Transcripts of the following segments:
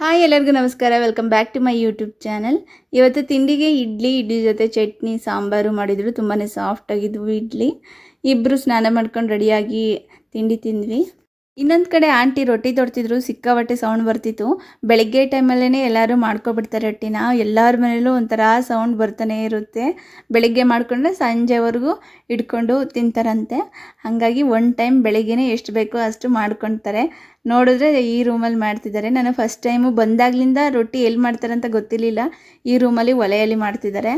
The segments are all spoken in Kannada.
ಹಾಯ್ ಎಲ್ಲರಿಗೂ ನಮಸ್ಕಾರ. Welcome back to my YouTube channel. ಇವತ್ತು ತಿಂಡಿಗೆ ಇಡ್ಲಿ ಜೊತೆ ಚಟ್ನಿ ಸಾಂಬಾರು ಮಾಡಿದ್ರು. ತುಂಬಾ ಸಾಫ್ಟಾಗಿದ್ವು ಇಡ್ಲಿ. ಇಬ್ಬರು ಸ್ನಾನ ಮಾಡ್ಕೊಂಡು ರೆಡಿಯಾಗಿ ತಿಂಡಿ ತಿಂದ್ವಿ. ಇನ್ನೊಂದು ಕಡೆ ಆಂಟಿ ರೊಟ್ಟಿ ತೊಡ್ತಿದ್ರು. ಸಿಕ್ಕಾಪಟ್ಟೆ ಸೌಂಡ್ ಬರ್ತಿತ್ತು. ಬೆಳಗ್ಗೆ ಟೈಮಲ್ಲೇ ಎಲ್ಲರೂ ಮಾಡ್ಕೊಬಿಡ್ತಾರೆ ರೊಟ್ಟಿನ. ಎಲ್ಲರ ಮನೇಲೂ ಒಂಥರ ಸೌಂಡ್ ಬರ್ತಾನೆ ಇರುತ್ತೆ. ಬೆಳಗ್ಗೆ ಮಾಡಿಕೊಂಡ್ರೆ ಸಂಜೆವರೆಗೂ ಇಟ್ಕೊಂಡು ತಿಂತಾರಂತೆ. ಹಾಗಾಗಿ ಒನ್ ಟೈಮ್ ಬೆಳಗ್ಗೆನೇ ಎಷ್ಟು ಬೇಕೋ ಅಷ್ಟು ಮಾಡ್ಕೊತಾರೆ. ನೋಡಿದ್ರೆ ಈ ರೂಮಲ್ಲಿ ಮಾಡ್ತಿದ್ದಾರೆ. ನಾನು ಫಸ್ಟ್ ಟೈಮು ಬಂದಾಗಲಿಂದ ರೊಟ್ಟಿ ಎಲ್ಲಿ ಮಾಡ್ತಾರೆ ಅಂತ ಗೊತ್ತಿರಲಿಲ್ಲ. ಈ ರೂಮಲ್ಲಿ ಒಲೆಯಲ್ಲಿ ಮಾಡ್ತಿದ್ದಾರೆ.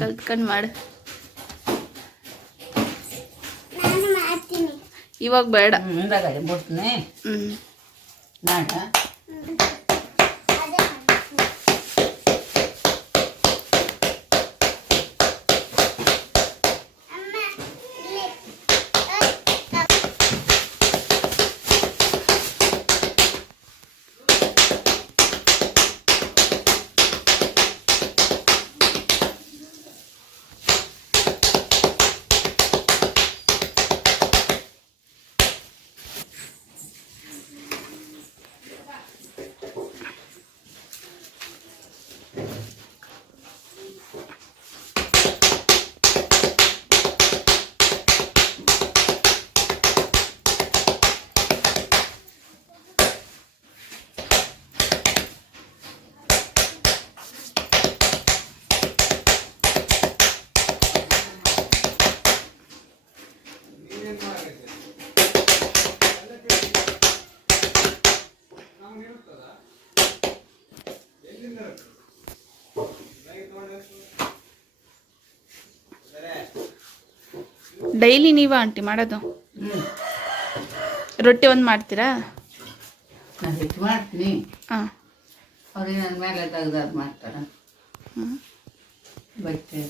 ಕಲ್ತ್ಕೊಂಡು ಮಾಡು. ಇವಾಗ ಬೇಡ. ಡೈಲಿ ನೀವು ಆಂಟಿ ಮಾಡೋದು? ರೊಟ್ಟಿ ಒಂದು ಮಾಡ್ತೀರಾ? ಮಾಡ್ತೀನಿ. ಹಾಂ, ಅವ್ರಿಗೆ ನನ್ನ ಮೇಲೆ ತೆಗ್ದು ಮಾಡ್ತಾರೆ. ಬಟ್ಟೆ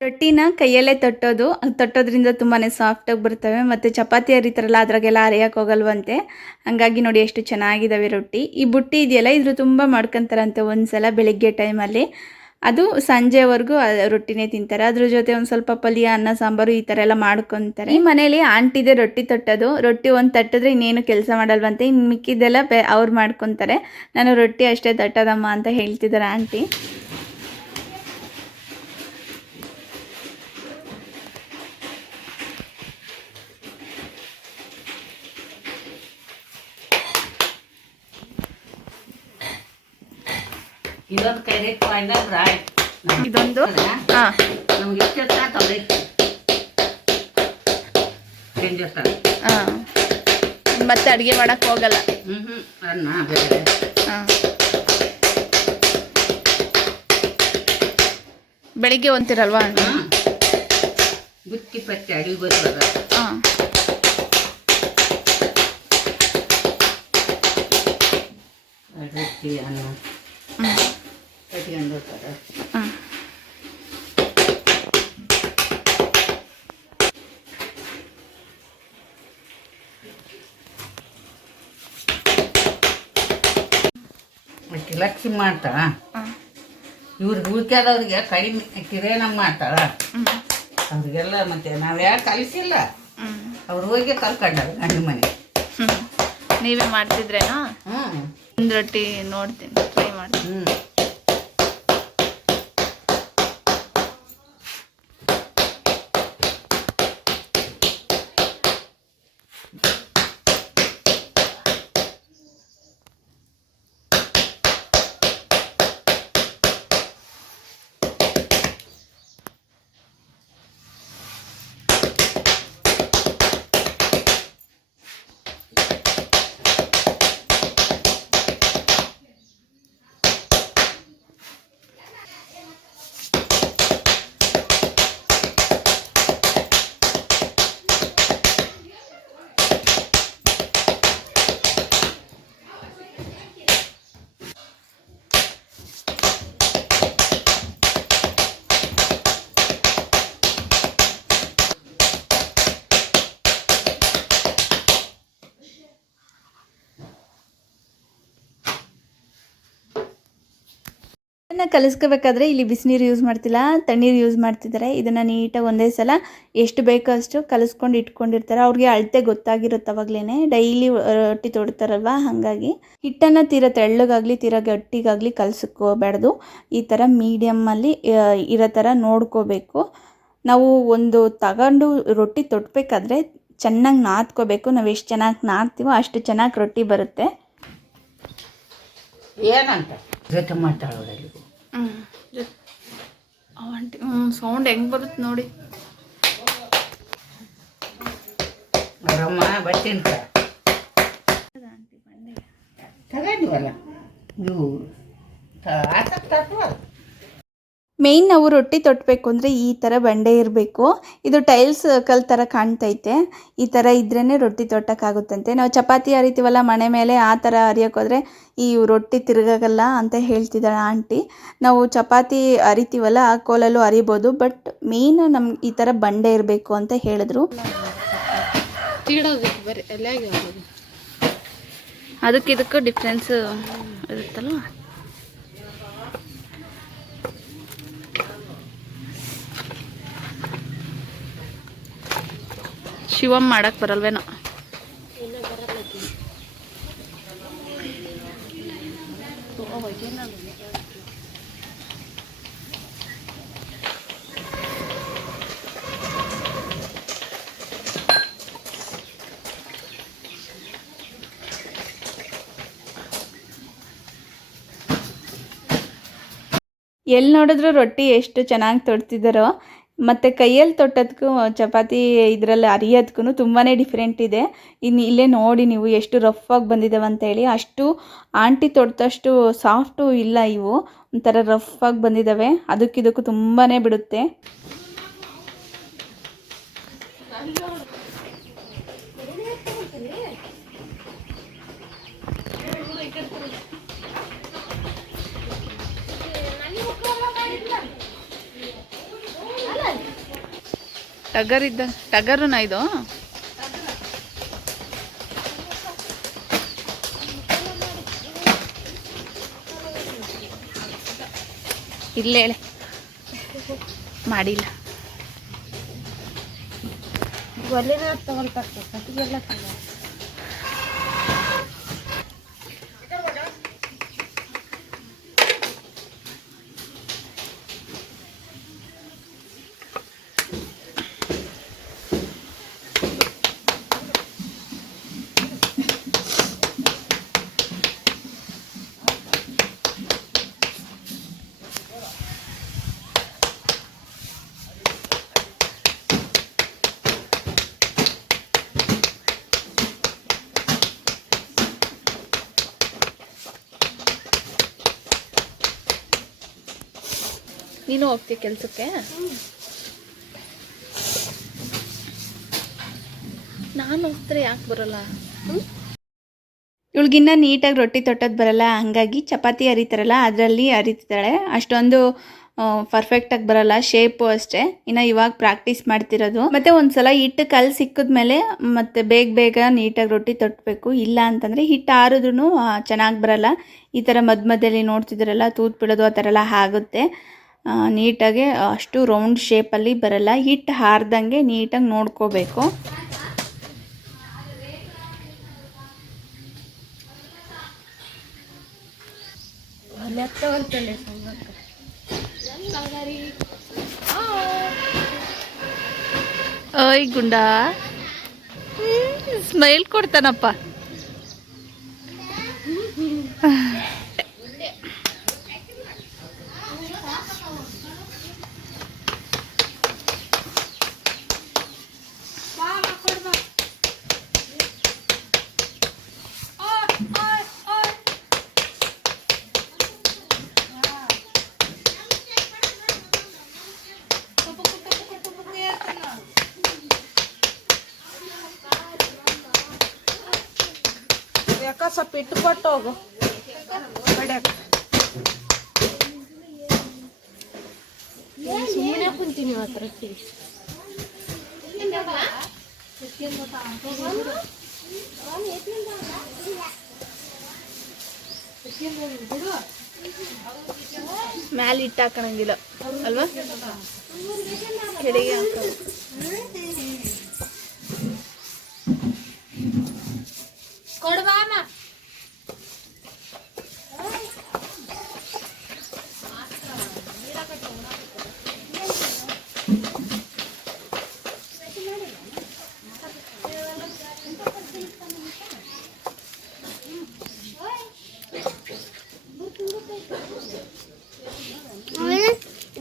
ರೊಟ್ಟಿನ ಕೈಯಲ್ಲೇ ತಟ್ಟೋದ್ರಿಂದ ತುಂಬಾ ಸಾಫ್ಟಾಗಿ ಬರ್ತವೆ, ಮತ್ತು ಚಪಾತಿ ಅರಿತಾರಲ್ಲ ಅದ್ರಾಗೆಲ್ಲ ಅರಿಯೋಕೆ ಹೋಗಲ್ವಂತೆ. ಹಂಗಾಗಿ ನೋಡಿ ಎಷ್ಟು ಚೆನ್ನಾಗಿದ್ದಾವೆ ರೊಟ್ಟಿ. ಈ ಬುಟ್ಟಿ ಇದೆಯಲ್ಲ ಇದ್ರ ತುಂಬ ಮಾಡ್ಕೊತಾರಂತೆ ಒಂದ್ಸಲ ಬೆಳಿಗ್ಗೆ ಟೈಮಲ್ಲಿ, ಅದು ಸಂಜೆವರೆಗೂ ರೊಟ್ಟಿನೇ ತಿಂತಾರೆ. ಅದ್ರ ಜೊತೆ ಒಂದು ಸ್ವಲ್ಪ ಪಲ್ಯ, ಅನ್ನ, ಸಾಂಬಾರು ಈ ಥರ ಎಲ್ಲ ಮಾಡ್ಕೊತಾರೆ. ಈ ಮನೇಲಿ ಆಂಟಿದೆ ರೊಟ್ಟಿ ತಟ್ಟೋದು. ರೊಟ್ಟಿ ಒಂದು ತಟ್ಟಿದ್ರೆ ಇನ್ನೇನು ಕೆಲಸ ಮಾಡಲ್ವಂತೆ, ಇನ್ನು ಮಿಕ್ಕಿದ್ದೆಲ್ಲ ಅವ್ರು ಮಾಡ್ಕೊತಾರೆ. ನಾನು ರೊಟ್ಟಿ ಅಷ್ಟೇ ತಟ್ಟೋದಮ್ಮ ಅಂತ ಹೇಳ್ತಿದ್ದಾರೆ ಆಂಟಿ. ಇದೊಂದು ಕೈರೆಕ್ಟ್ ಮಾಡಿದ್ರೆ ಆಯ್ತು. ಇದೊಂದು ಹಾಂ ನಮ್ಗೆ ಎಷ್ಟು ತೊಳೆಯಿತು ತಿಂದಿರ್ತಾರೆ. ಹಾಂ ಮತ್ತೆ ಅಡುಗೆ ಮಾಡೋಕ್ಕೆ ಹೋಗಲ್ಲ. ಅನ್ನ ಬೇರೆ. ಹಾಂ ಬೆಳಿಗ್ಗೆ ಒಂತಿರಲ್ವಾ? ಬುತ್ತಿ ಪತ್ತಿ ಅಡಿಗೆ ಬರ್ತದ. ಹಾಂ ರೊಟ್ಟಿ ಅನ್ನ ಕಟ್ಕೊಂಡು ಹೋಗ್ತಾರೆ. ಹಾಂ ಲಕ್ಷ್ಮಿ ಮಾಡ್ತಾಳ, ಹಾಂ ಇವ್ರಿಗೆ ಉಳ್ಕ್ಯಾದವ್ರಿಗೆ ಕಡಿಮೆ ಕಿರೇನಮ್ಮ ಮಾಡ್ತಾಳ. ಅವ್ರಿಗೆಲ್ಲ ಮತ್ತೆ ನಾವು ಯಾರು ಕಲಿಸಿಲ್ಲ, ಅವ್ರು ಹೋಗಿ ಕಲ್ಕೊಂಡಾರ ಗಂಡು ಮನೆ. ನೀವೇ ಮಾಡ್ತಿದ್ರೇನಾ? ಒಂದು ರೊಟ್ಟಿ ನೋಡ್ತೀನಿ, ಟ್ರೈ ಮಾಡ್ತೀನಿ. ಇದನ್ನು ಕಲಿಸ್ಕೋಬೇಕಾದ್ರೆ ಇಲ್ಲಿ ಬಿಸಿನೀರು ಯೂಸ್ ಮಾಡ್ತಿಲ್ಲ, ತಣ್ಣೀರು ಯೂಸ್ ಮಾಡ್ತಿದ್ದಾರೆ. ಇದನ್ನು ನೀಟಾಗಿ ಒಂದೇ ಸಲ ಎಷ್ಟು ಬೇಕೋ ಅಷ್ಟು ಕಲಿಸ್ಕೊಂಡು ಇಟ್ಕೊಂಡಿರ್ತಾರೆ. ಅವ್ರಿಗೆ ಅಳತೆ ಗೊತ್ತಾಗಿರುತ್ತೆ ಅವಾಗಲೇ, ಡೈಲಿ ರೊಟ್ಟಿ ತೊಡ್ತಾರಲ್ವ. ಹಾಗಾಗಿ ಹಿಟ್ಟನ್ನು ತೀರ ತೆಳ್ಳಗಾಗಲಿ ತೀರ ಗಟ್ಟಿಗಾಗಲಿ ಕಲಸ್ಕೋಬಾರ್ದು. ಈ ಥರ ಮೀಡಿಯಮ್ಮಲ್ಲಿ ಇರೋ ಥರ ನೋಡ್ಕೋಬೇಕು. ನಾವು ಒಂದು ತಗೊಂಡು ರೊಟ್ಟಿ ತೊಟ್ಟಬೇಕಾದ್ರೆ ಚೆನ್ನಾಗಿ ನಾದ್ಕೋಬೇಕು. ನಾವು ಎಷ್ಟು ಚೆನ್ನಾಗಿ ನಾದ್ತೀವೋ ಅಷ್ಟು ಚೆನ್ನಾಗಿ ರೊಟ್ಟಿ ಬರುತ್ತೆ. ಏನಂತ ಜೊತೆ ಮಾತಾಡೋದಲ್ಲಿ ಅವಂಟಿ ಸೌಂಡ್ ಹೆಂಗೆ ಬರುತ್ತೆ ನೋಡಿ. ಅವರಮ್ಮ ಬರ್ತೀನಿ ತಗೊಂಡಿವಲ್ಲ ನೀವು ಮೇಯ್ನ್ ನಾವು ರೊಟ್ಟಿ ತೊಟ್ಟಬೇಕು ಅಂದರೆ ಈ ಥರ ಬಂಡೆ ಇರಬೇಕು. ಇದು ಟೈಲ್ಸ್ ಕಲ್ ಥರ ಕಾಣ್ತೈತೆ. ಈ ಥರ ಇದ್ರೇ ರೊಟ್ಟಿ ತೊಟ್ಟಕ್ಕಾಗುತ್ತಂತೆ. ನಾವು ಚಪಾತಿ ಅರಿತೀವಲ್ಲ ಮನೆ ಮೇಲೆ, ಆ ಥರ ಅರಿಯೋಕ್ಕೋದ್ರೆ ಈ ರೊಟ್ಟಿ ತಿರುಗಲ್ಲ ಅಂತ ಹೇಳ್ತಿದ್ದಾಳೆ ಆಂಟಿ. ನಾವು ಚಪಾತಿ ಅರಿತೀವಲ್ಲ ಆ ಕೋಲಲ್ಲೂ ಅರಿಬೋದು, ಬಟ್ ಮೇಯ್ನ್ ನಮ್ಗೆ ಈ ಥರ ಬಂಡೆ ಇರಬೇಕು ಅಂತ ಹೇಳಿದ್ರು. ಅದಕ್ಕೆ ಡಿಫ್ರೆನ್ಸ್ ಇರುತ್ತಲ್ವ. ಶಿವಮ್ ಮಾಡಕ್ಕೆ ಬರಲ್ವೇನೋ. ಎಲ್ಲಿ ನೋಡಿದ್ರು ರೊಟ್ಟಿ ಎಷ್ಟು ಚೆನ್ನಾಗಿ ತೊಡ್ತಿದ್ದಾರೋ. ಮತ್ತು ಕೈಯಲ್ಲಿ ತೊಟ್ಟೋದಕ್ಕೂ ಚಪಾತಿ ಇದರಲ್ಲಿ ಅರಿಯೋದಕ್ಕೂ ತುಂಬಾ ಡಿಫ್ರೆಂಟ್ ಇದೆ. ಇನ್ನು ಇಲ್ಲೇ ನೋಡಿ ನೀವು ಎಷ್ಟು ರಫಾಗಿ ಬಂದಿದ್ದಾವೆ ಅಂತೇಳಿ. ಅಷ್ಟು ಆಂಟಿ ತೊಟ್ಟಷ್ಟು ಸಾಫ್ಟು ಇಲ್ಲ ಇವು, ಒಂಥರ ರಫಾಗಿ ಬಂದಿದ್ದಾವೆ. ಅದಕ್ಕಿದಕ್ಕೂ ತುಂಬಾ ಬಿಡುತ್ತೆ. ಟಗರ್ ಇದ್ದ ಟಗರುನಾ ಇದು? ಇಲ್ಲೇ ಹೇಳೆ ಮಾಡಿಲ್ಲ. ನೀನು ಹೋಗ್ತೀಯ ಕೆಲಸಕ್ಕೆ? ನಾನು ಹೋಗ್ತಾರೆ ಯಾಕೆ ಬರೋಲ್ಲ? ಇವಳಿಗಿನ್ನ ನೀಟಾಗಿ ರೊಟ್ಟಿ ತೊಟ್ಟೋದು ಬರಲ್ಲ, ಹಂಗಾಗಿ ಚಪಾತಿ ಅರಿತಾರಲ್ಲ ಅದರಲ್ಲಿ ಅರಿತಿದ್ದಾಳೆ. ಅಷ್ಟೊಂದು ಪರ್ಫೆಕ್ಟಾಗಿ ಬರಲ್ಲ, ಶೇಪು ಅಷ್ಟೇ. ಇನ್ನು ಇವಾಗ ಪ್ರಾಕ್ಟೀಸ್ ಮಾಡ್ತಿರೋದು. ಮತ್ತು ಒಂದು ಸಲ ಹಿಟ್ಟು ಕಲ್ಲು ಸಿಕ್ಕಿದ್ಮೇಲೆ ಮತ್ತು ಬೇಗ ನೀಟಾಗಿ ರೊಟ್ಟಿ ತೊಟ್ಟಬೇಕು. ಇಲ್ಲ ಅಂತಂದರೆ ಹಿಟ್ಟು ಆರಿದ್ರೂ ಚೆನ್ನಾಗಿ ಬರಲ್ಲ. ಈ ಥರ ಮಧ್ಯದಲ್ಲಿ ನೋಡ್ತಿದ್ರಲ್ಲ ತೂತು ಬೀಳೋದು ಆ ಥರ ಎಲ್ಲ ಆಗುತ್ತೆ. ನೀಟಾಗಿ ಅಷ್ಟು ರೌಂಡ್ ಶೇಪಲ್ಲಿ ಬರಲ್ಲ. ಹಿಟ್ಟು ಹಾರ್ದಂಗೆ ನೀಟಾಗಿ ನೋಡ್ಕೋಬೇಕು. ಓಯ್ ಗುಂಡ ಸ್ಮೈಲ್ ಕೊಡ್ತಾನಪ್ಪ. ಯಾಕ ಸ್ವಲ್ಪ ಇಟ್ಟು ಕೊಟ್ಟು ಹೋಗು ಬಡ್ಯಾಕ. ಸುಮ್ಮನೆ ಕುಂತೀನಿ ಮಾತ್ರ ಮ್ಯಾಲೆ ಇಟ್ಟು ಹಾಕೋಣಂಗಿಲ್ಲ ಅಲ್ವಾ? ಕೆಳಗೆ ಹಾಕೋ.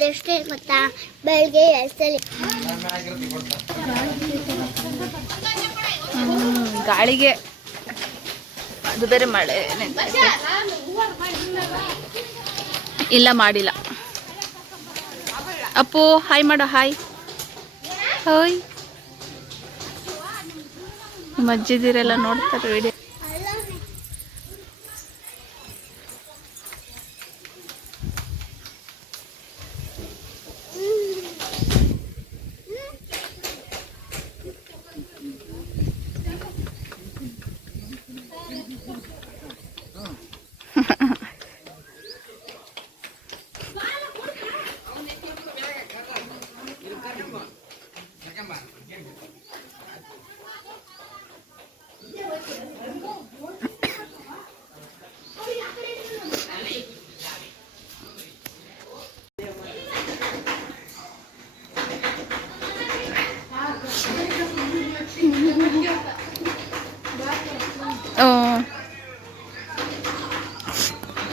ಎಷ್ಟೇ ಗೊತ್ತಾ, ಬೆಳಗ್ಗೆ ಎಷ್ಟಲ್ಲಿ ಗಾಳಿಗೆ ಅದು ಬೇರೆ ಮಳೆ ಇಲ್ಲ ಮಾಡಿಲ್ಲ. ಅಪ್ಪು ಹಾಯ್ ಮಾಡು. Hi hi. ಮಜ್ಜಿದಿರೆಲ್ಲ ನೋಡ್ತಾರೆ ವಿಡಿಯೋ.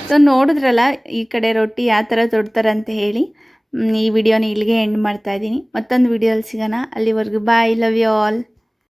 ಸೊ ನೋಡಿದ್ರಲ್ಲ ಈ ಕಡೆ ರೊಟ್ಟಿ ಯಾವ ಥರ ತೊಡ್ತಾರೆ ಅಂತ ಹೇಳಿ. ಈ ವಿಡಿಯೋನ ಇಲ್ಲಿಗೆ ಎಂಡ್ ಮಾಡ್ತಾ ಇದ್ದೀನಿ. ಮತ್ತೊಂದು ವಿಡಿಯೋಲಿ ಸಿಗೋಣ. ಅಲ್ಲಿವರೆಗೂ ಬಾಯ್, ಲವ್ ಯು ಆಲ್.